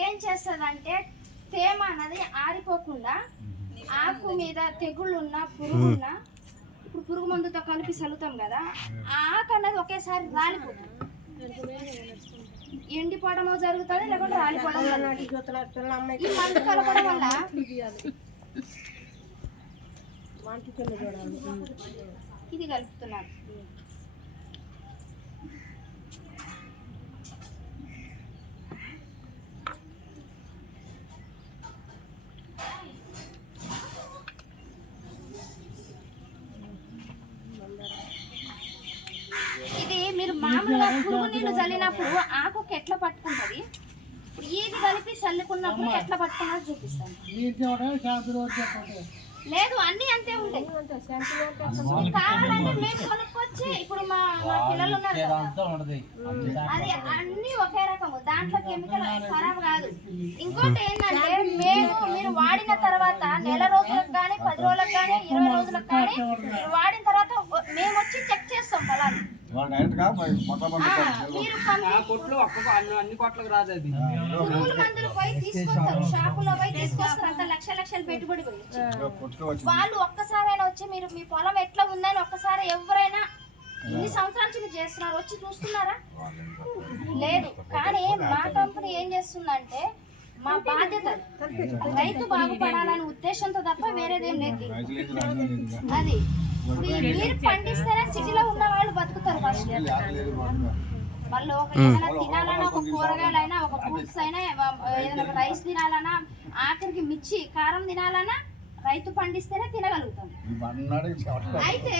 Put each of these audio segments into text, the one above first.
ఇదేం చేస్తుందంటే తేమ అన్నది ఆరిపోకుండా ఆకు మీద తెగుళ్ళున్నా పురుగున్నా ఇప్పుడు పురుగు మందుతో కలిపి చల్లుతాం కదా, ఆకు అన్నది ఒకేసారి రాలిపోతుంది. ఎండిపోవడమో జరుగుతుంది, లేకుంటే రాలిపోవడం జరుగుతుంది. ఈ మందు కలపడం వల్ల ఇది కలుపుతున్నారు. ఇది మీరు మామూలుగా పురుగు నీళ్ళు చల్లినప్పుడు ఆకుకి ఎట్లా పట్టుకుంటది, ఇది కలిపి చల్లుకున్నప్పుడు ఎట్లా పట్టుకున్నది చూపిస్తాను. లేదు అన్ని అంతే ఉంటాయి. కావాలంటే మేము కొనుక్కొచ్చి ఇప్పుడు మా పిల్లలు ఉన్నారు అది అన్ని ఒకే రకము, దాంట్లో కెమికల్ ఖరాబ్ కాదు. ఇంకోటి ఏంటంటే మీరు వాడిన తర్వాత నెల రోజులకు కానీ 10 రోజులకు కానీ 20 రోజులకు కానీ వాడిన తర్వాత మేము వచ్చి చెక్ చేస్తాం పొలాలు. పురుగుల మందులు పోయి తీసుకొస్తారు, షాపులో పోయి తీసుకొస్తారు, అంత లక్షలు పెట్టుబడి పోయి వాళ్ళు ఒక్కసారైనా వచ్చి మీరు మీ పొలం ఎట్లా ఉందని ఒక్కసారి ఎవరైనా ఇన్ని సంవత్సరాల నుంచి మీరు చేస్తున్నారు వచ్చి చూస్తున్నారా? లేదు. కానీ మా కంపెనీ ఏం చేస్తుందంటే మా బాధ్యత రైతు బాగుపడాలనే ఉద్దేశంతో తప్ప వేరేదేం లేదు. అది మీరు పండిస్తేనే సిటీలో ఉన్న వాళ్ళు బతుకుతారు. ఫస్ట్ వాళ్ళు ఏదైనా తినాలన్నా, ఒక కూరగాయలైనా, ఒక ఫ్రూట్స్ అయినా, ఏదైనా ఒక రైస్ తినాలన్నా, ఆఖరికి మిర్చి కారం తినాలన్నా రైతు పండిస్తేనే తినగలుగుతాం. అయితే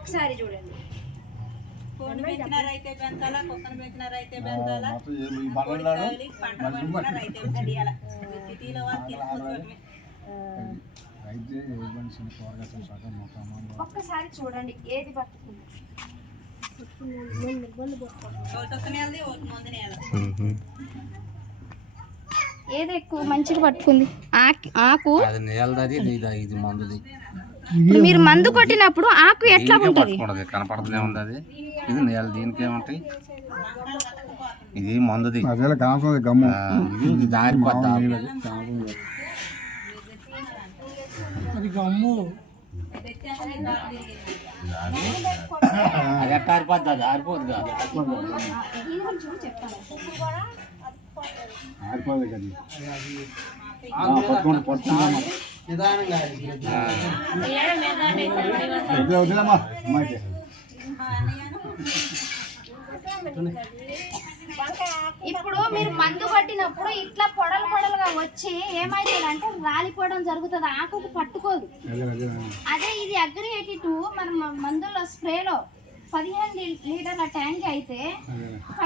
ఒకసారి చూడండి, ఒక్కసారి చూడండి ఏది పట్టుకుంది. ఏది ఎక్కువ మంచిగా పట్టుకుంది? ఆకు మీరు మందు కొట్టినప్పుడు ఆకు ఎట్లా ఉంటుంది? కనపడుతూనే ఉంది అది. ఇది నేల దీనికి ఏముంటాయి, ఇది మందుది గమ్ము అది ఎట్లా ఆరిపోద్ది, అది ఆరిపోద్ది ఆరిపోదు కదా. ఇప్పుడు మీరు మందు పట్టినప్పుడు ఇట్లా పొడలుగా వచ్చి ఏమైతుందంటే రాలిపోవడం జరుగుతుంది, ఆకుకు పట్టుకోదు. అదే ఇది అగ్రియేటివ్ మనం మందులో స్ప్రేలో 15 లీటర్ల ట్యాంక్ అయితే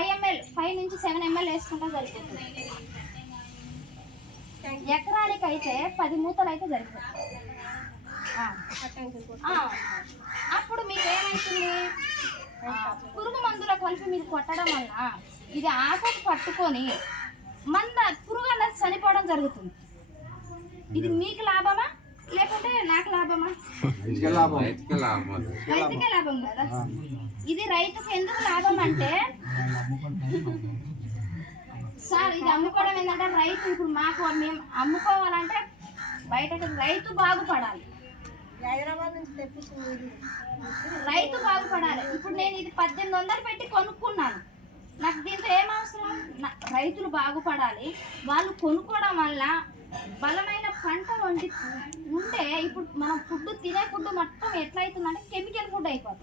5 నుంచి 7 ml వేసుకుంటే సరిపోతుంది. ఎకరానికి అయితే 10 మూతలు అయితే సరిపోతుంది. అప్పుడు మీకు ఏమవుతుంది, పురుగు మందుల కలిపి మీరు కొట్టడం వల్ల ఇది ఆకుకు పట్టుకొని పురుగు అన్నది చనిపోవడం జరుగుతుంది. ఇది మీకు లాభమా లేకుంటే నాకు లాభమా? రైతుకే లాభం కదా. ఇది రైతుకు ఎందుకు లాభం అంటే సార్ ఇది అమ్ముకోవడం ఏంటంటే రైతు ఇప్పుడు మేము అమ్ముకోవాలంటే బయటకు రైతు బాగుపడాలి, రైతు బాగుపడాలి. ఇప్పుడు నేను ఇది 1800 పెట్టి కొనుక్కున్నాను, నాకు దీంతో ఏం అవసరం? రైతులు బాగుపడాలి. వాళ్ళు కొనుక్కోవడం వల్ల బలమైన పంట ఉంటే ఇప్పుడు మనం తినే ఫుడ్ మొత్తం ఎట్లా అవుతుందంటే కెమికల్ ఫుడ్ అయిపోతుంది.